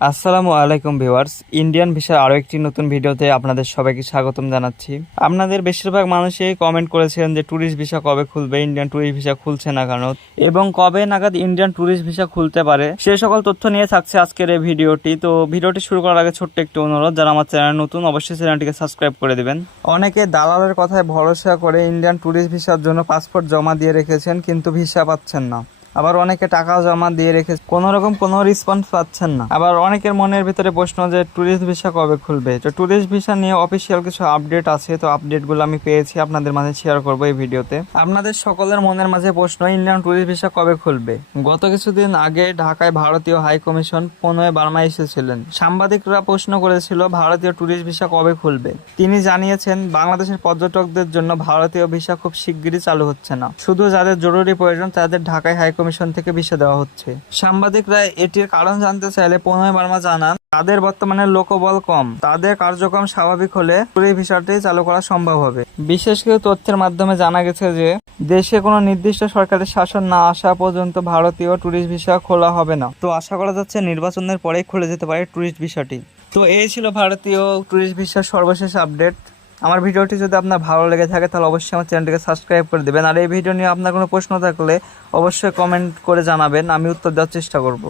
আসসালামু আলাইকুম viewers, Indian ভিসার আরও একটি নতুন ভিডিওতে আপনাদের সবাইকে স্বাগতম জানাচ্ছি। আপনাদের বেশিরভাগ মানুষই কমেন্ট করেছেন যে ট্যুরিস্ট ভিসা কবে খুলবে, ইন্ডিয়ান ট্যুরিস্ট ভিসা খুলছে না কেন এবং কবে নাগাদ ইন্ডিয়ান ট্যুরিস্ট ভিসা খুলতে পারে, সে সকল তথ্য নিয়ে থাকছে আজকের এই ভিডিওটি। তো ভিডিওটি শুরু করার আগে ছোট্ট একটি অনুরোধ, যারা আমার চ্যানেল নতুন অবশ্যই চ্যানেলটিকে সাবস্ক্রাইব করে দেবেন। অনেকে দালালের কথায় ভরসা করে ইন্ডিয়ান ট্যুরিস্ট ভিসার জন্য পাসপোর্ট জমা দিয়ে রেখেছেন কিন্তু ভিসা পাচ্ছেন না। আবার অনেকে টাকা জমা দিয়ে রেখে কোনো রকম কোনো রেসপন্স পাচ্ছেন না। আবার অনেকের মনের ভিতরে প্রশ্ন যে ট্যুরিস্ট ভিসা কবে খুলবে। তো ট্যুরিস্ট ভিসা নিয়ে অফিসিয়াল কিছু আপডেট আছে, তো আপডেটগুলো আমি পেয়েছি, আপনাদের মাঝে শেয়ার করবো এই ভিডিওতে। আপনাদের সকলের মনের মাঝে প্রশ্ন, ইন্ডিয়ান ট্যুরিস্ট ভিসা কবে খুলবে। গত কিছুদিন আগে ঢাকায় ভারতীয় হাই কমিশন প্রণয় বার্মা এসেছিলেন। সাংবাদিকরা প্রশ্ন করেছিল ভারতীয় ট্যুরিস্ট ভিসা কবে খুলবে। তিনি জানিয়েছেন বাংলাদেশের পর্যটকদের জন্য ভারতীয় ভিসা খুব শিগগিরই চালু হচ্ছে না, শুধু যাদের জরুরি প্রয়োজন তাদের ঢাকায় হাই কমিশন থেকে ভিসা দেওয়া হচ্ছে। সাংবাদিকরা এটির কারণ জানতে চাইলে প্রণয় বার্মা জানান তাদের বর্তমানে লোকবল কম, তাদের কার্যক্রম স্বাভাবিক হলে ট্যুরিস্ট ভিসাটি চালু করা সম্ভব হবে। বিশেষ কিছু তথ্যের মাধ্যমে জানা গেছে যে দেশে কোনো নির্দিষ্ট সরকারের শাসন না আসা পর্যন্ত ভারতীয় ট্যুরিস্ট ভিসা খোলা হবে না। তো আশা করা যাচ্ছে নির্বাচনের পরেই খুলে যেতে পারে ট্যুরিস্ট ভিসাটি। তো এই ছিল ভারতীয় ট্যুরিস্ট ভিসার সর্বশেষ আপডেট। আমার ভিডিওটি যদি আপনার ভালো লেগে থাকে তাহলে অবশ্যই আমার চ্যানেলটিকে সাবস্ক্রাইব করে দেবেন। আর এই ভিডিও নিয়ে আপনার কোনো প্রশ্ন থাকলে অবশ্যই কমেন্ট করে জানাবেন, আমি উত্তর দেওয়ার চেষ্টা করব।